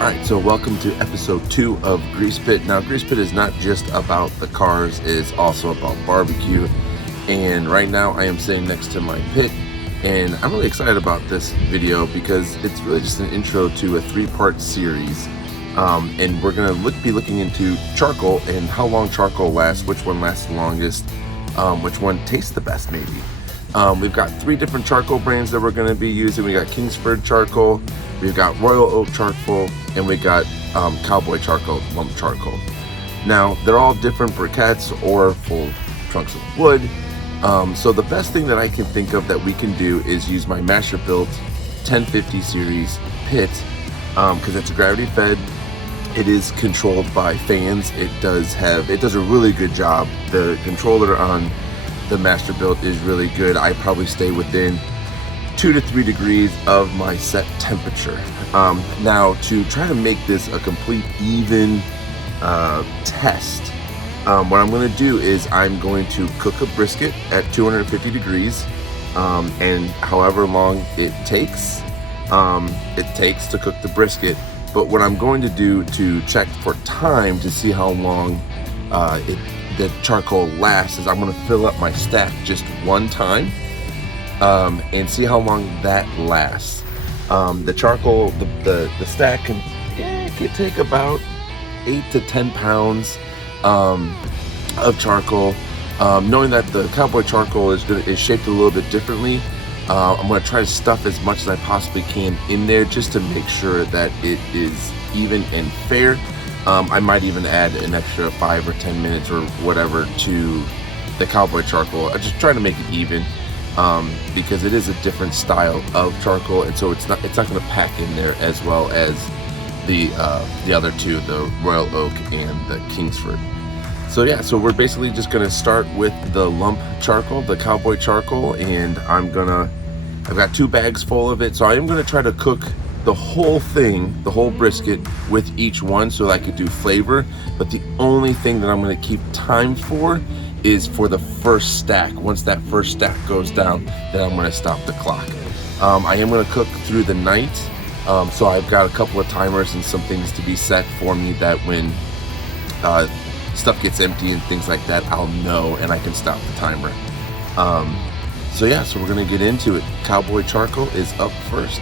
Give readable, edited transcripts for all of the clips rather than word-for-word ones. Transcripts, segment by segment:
Alright, so welcome to episode 2 of Grease Pit. Now, Grease Pit is not just about the cars, it's also about barbecue. And right now I am sitting next to my pit, and I'm really excited about this video because it's really just an intro to a 3-part series. And we're going to be looking into charcoal and how long charcoal lasts, which one lasts the longest, which one tastes the best maybe. We've got 3 different charcoal brands that we're going to be using. We got Kingsford Charcoal, we've got Royal Oak Charcoal, and we got Cowboy Charcoal, lump charcoal. Now, they're all different briquettes or full trunks of wood. So the best thing that I can think of that we can do is use my Master-Built 1050 series pit, because it's gravity fed. It is controlled by fans. It does a really good job. The controller on the Master-Built is really good. I probably stay within 2 to 3 degrees of my set temperature. Now, to try to make this a complete even test, what I'm going to do is I'm going to cook a brisket at 250 degrees, and however long it takes to cook the brisket. But what I'm going to do to check for time to see how long the charcoal lasts is I'm going to fill up my stack just one time, and see how long that lasts. The charcoal, the stack can take about 8 to 10 pounds of charcoal. Knowing that the Cowboy Charcoal is shaped a little bit differently, I'm going to try to stuff as much as I possibly can in there just to make sure that it is even and fair. I might even add an extra 5 or 10 minutes or whatever to the Cowboy Charcoal. I just try to make it even, because it is a different style of charcoal, and so it's not going to pack in there as well as the other two, the Royal Oak and the Kingsford. So yeah, so we're basically just going to start with the lump charcoal, the Cowboy Charcoal, and I've got 2 bags full of it. So I am going to try to cook the whole thing, the whole brisket, with each one so that I could do flavor. But the only thing that I'm going to keep time for is for the first stack. Once that first stack goes down, then I'm going to stop the clock. I am going to cook through the night, so I've got a couple of timers and some things to be set for me that when stuff gets empty and things like that, I'll know and I can stop the timer. So yeah, so we're going to get into it. Cowboy Charcoal is up first.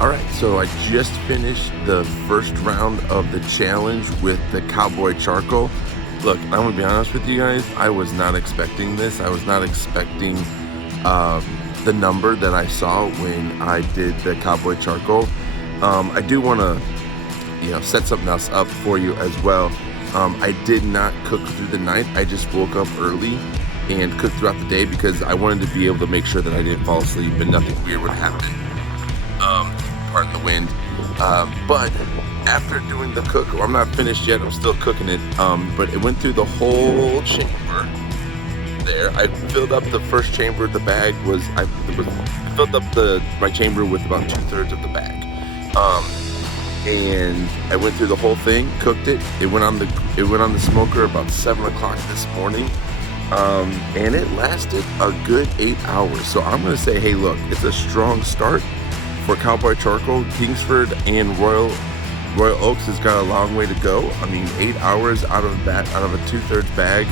Alright, so I just finished the first round of the challenge with the Cowboy Charcoal. Look, I'm going to be honest with you guys, I was not expecting this. I was not expecting the number that I saw when I did the Cowboy Charcoal. I do want to set something else up for you as well. I did not cook through the night. I just woke up early and cooked throughout the day because I wanted to be able to make sure that I didn't fall asleep and nothing weird would happen. Pardon the wind. But after doing the cook, I'm not finished yet, I'm still cooking it, but it went through the whole chamber there. I filled up the first chamber. The bag was, I filled up my chamber with about 2/3 of the bag, and I went through the whole thing, cooked it. It went on the smoker about 7 o'clock this morning, and it lasted a good 8 hours. So I'm gonna say, hey, look, it's a strong start for Cowboy Charcoal. Kingsford and Royal Royal Oaks has got a long way to go. I mean, 8 hours out of a 2/3 bag,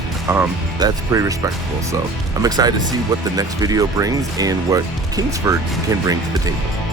that's pretty respectable. So I'm excited to see what the next video brings and what Kingsford can bring to the table.